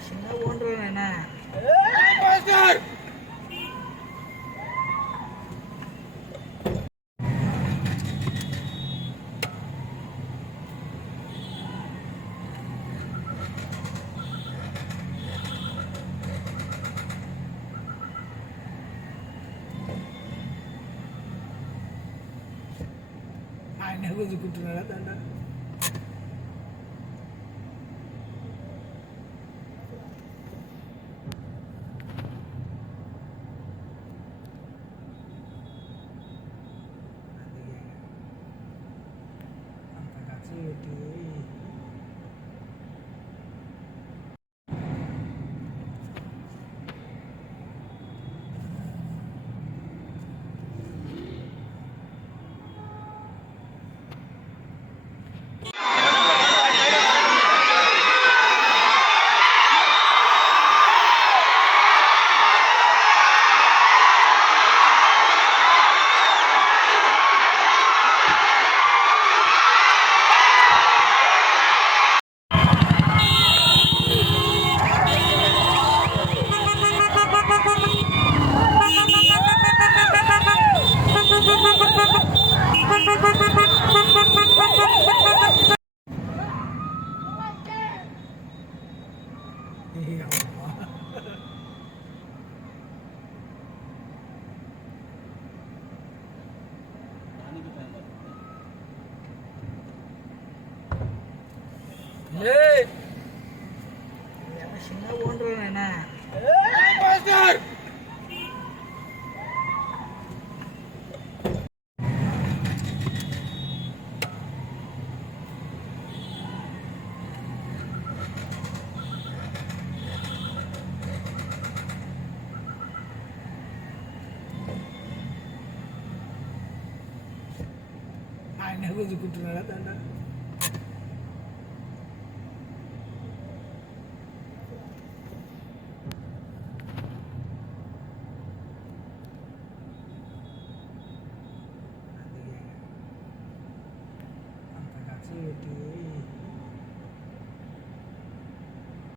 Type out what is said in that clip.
சின்ன ஓண்டுறேன் என்ன நான் என்ன தாண்டா to சின்ன ஓண்டுறேன் என்ன கொஞ்சம் கூட்டுறேன் தாண்டா Dear, dear.